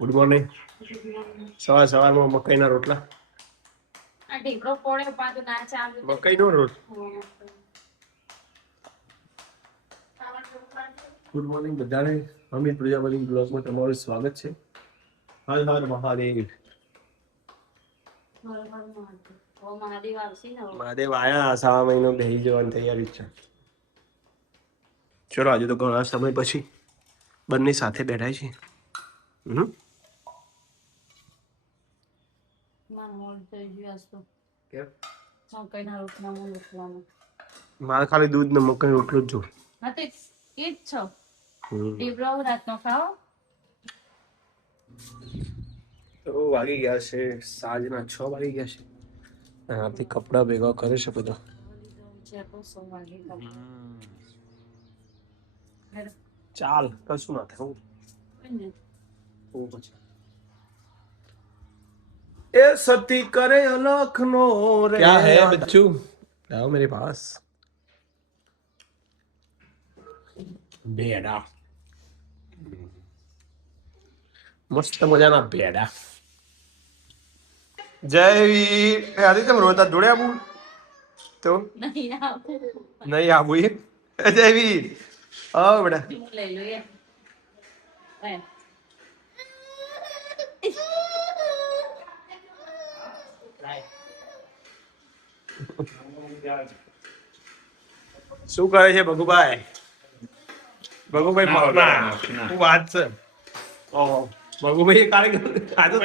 Good morning. સવારમાં મકાઈના રોટલા. મકાઈનો રોટ. ગુડ મોર્નિંગ બધાને. અમિત પ્રજાપતિ બ્લોગમાં તમારું સ્વાગત છે. હર હર મહાદેવ. મહાદેવ આયા 6 મહિનો બેસી જવાની તૈયારી છે. ચલો આજે તો ઘણા સમય પછી બંને સાથે બેઠા છે. મારે ખાલી દૂધ ને મકાઈ રોટલો જ જો. તો વાગી ગયા છે સાંજના 6 વાગી ગયા છે. આથી કપડા ભેગા કરી શકો તો ચાલ કશું ના થાય. ए सती करे अलख नो रे क्या है बच्चू आओ मेरे पास बेड़ा मस्त मजाना बेड़ा जय वीर आदि तुम रोता जोड़े आबू तो नहीं आबू ये जय वीर आओ बेटा ले लो ये શું કરે છે ભગુભાઈ? ભગુભાઈ શું વાત છે? ઓહો ભગુભાઈ કારીગર આજે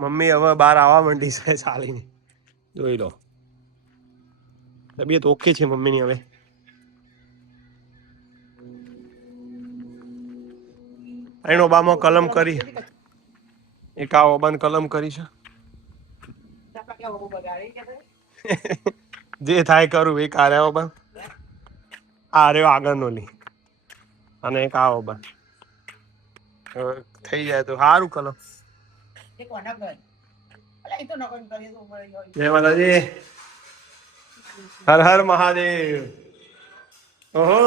મમ્મી હવે બહાર આવવા માંડી છે ચાલીને. જોઈ લો તબિયત ઓકે છે મમ્મીની હવે. એનો બામાં કલમ કરી એક આ ઓબાન કલમ કરી છે. જે થાય કરું. એક આ રહ્યો ઓબાન, આ રહ્યો આગળનો લી, અને એક આ ઓબાન થઈ જાય તો સારું કલમ. જય માતાજી. હર હર મહાદેવ. ઓહો.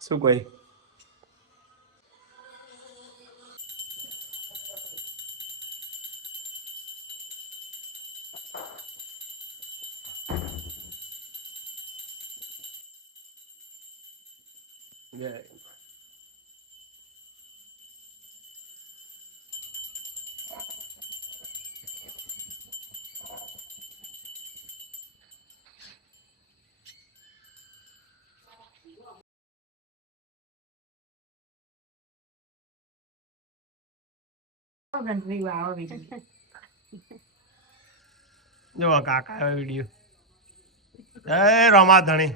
શું કોઈ જો કાકા વિડીયો. જય રમા ધણી.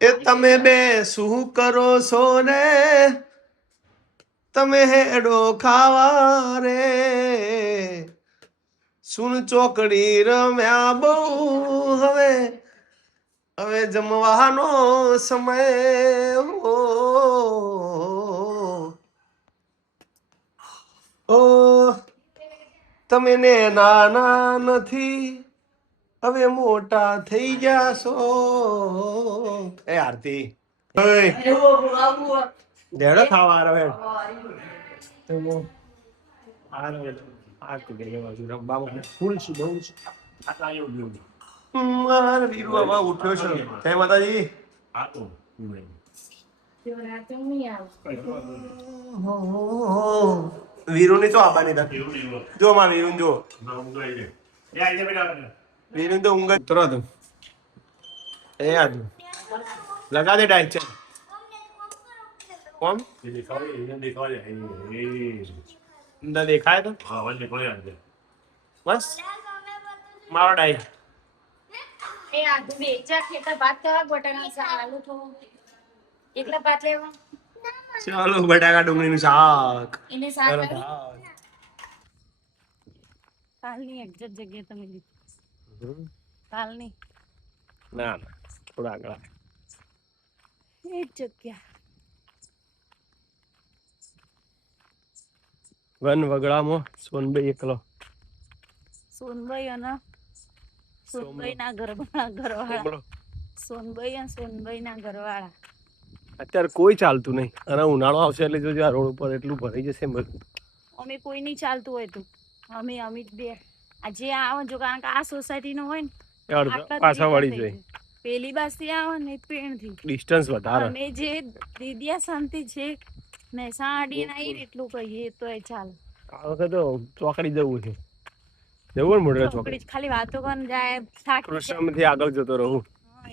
એ તમે બે શું કરો છો ને, તમે હેડો ખાવા રે, સુન ચોકડી રમ્યા બહુ, હવે હવે જમવાનો સમય. ઓ તમે ને નાના નથી, હવે મોટા થઈ ગયા છો. એ આરતી દેડો ખાવા આવે. વીરુ આમાં ઉઠ્યો છે. જય માતાજી. વીરુ ની તો આબાની નથી. જો માં વીરુ જો વીરુ તો ઊંઘ ઉતરો તું. એ આજ લગા દે ડાયરેક્ટ છે. કોમ દેખાય તો બસ મારો ડાય. ચાલો બટાકા ડુંગળી નું શાક. કાલની એક્ઝેક્ટ જગ્યાએ તમે લીધી. કાલની ના ના થોડા આગળ એ જ જગ્યા. વન વગડામાં સોનભાઈ એકલો. સોનભાઈ અને સોનભાઈ ના ઘરવાળા. સોનભાઈ અને સોનભાઈ ના ઘરવાળા. અત્યારે કોઈ ચાલતું નહીં, અને ઉનાળો આવશે એટલે જોજો આ રોડ ઉપર એટલું ભરાઈ જશે. અમે કોઈ નહીં ચાલતું હોય તો અમે અમિત બે આજે આવે જો, કારણ કે આ સોસાયટી નો હોય ને પાછા વળી જાય. પેલી બાસ થી આવે ને પેણ થી ડિસ્ટન્સ વધારે. અમે જે દીદિયા શાંતિ છે મહેસાણા આવીને એટલું કહીએ તો એ ચાલે. આ વખતે ચોકડી જવું છે. જવું ને મોઢેરા ચોકડી. ખાલી વાતો કરીને જાય. કૃષ્ણથી આગળ જતો રહું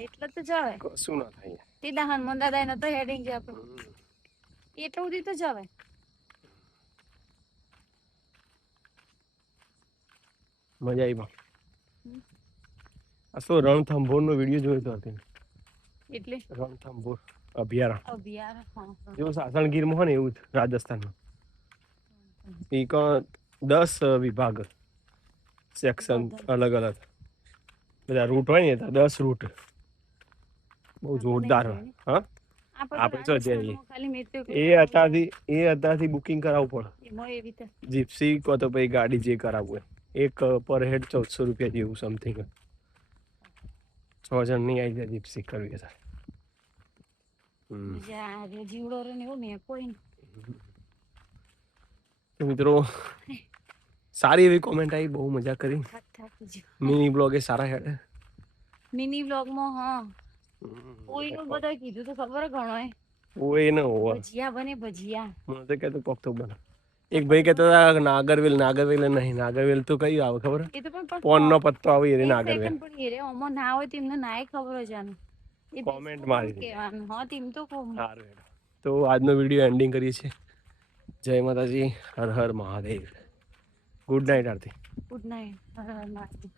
એટલે તો જવાય. કશું ના થાય. સીધા હનુમાન દાદા ને તો હેડિંગ છે આપણું, એટલું સુધી તો જવાય. મજા આવી. આ તો રણથંભોર નો વિડીયો જોયો હતો. એટલે રણથંભોર અભયારણ્ય જેવું સાસણગીરમાં હોય ને એવું જ રાજસ્થાનમાં. એ 10 વિભાગ સેક્શન અલગ અલગ બધા રૂટ હોય ને, 10 રૂટ બહુ જોરદાર હોય. હા આપણે તો જઈએ એ અત્યારથી બુકિંગ કરાવવું પડે. જીપ્સી કો તો પછી ગાડી જે કરાવવું હોય. એક પર હેડ 1400 રૂપિયા જેવું સમથિંગ. 6 જણની આવી જાય જીપ્સી કરવી છે. મિત્રો સારી એવી કોમેન્ટ આવી, બહુ મજા કરી. મિની બ્લોગ એ સારા હેડે. મિની બ્લોગ માં હા કોઈનું બધા કીધું તો ખબર ઘણો કોઈ ન હોવા ભજીયા બને. ભજીયા મને તો કહેતો કોક તો બને. એક ભાઈ કહેતો નાગરવેલ નહીં. નાગરવેલ તો કઈ આવે ખબર? પોન નો પત્તો આવે એ નાગરવેલ. ના હોય તેમને નાય ખબર જ આનું. કોમેન્ટ મારી કહેવાનું. હા તેમ તો સારું. તો આજનો વિડીયો એન્ડિંગ કરીએ છીએ. જય માતાજી. હર હર Mahadev. Good night Aarti. Good night. હર હર મહાદેવ.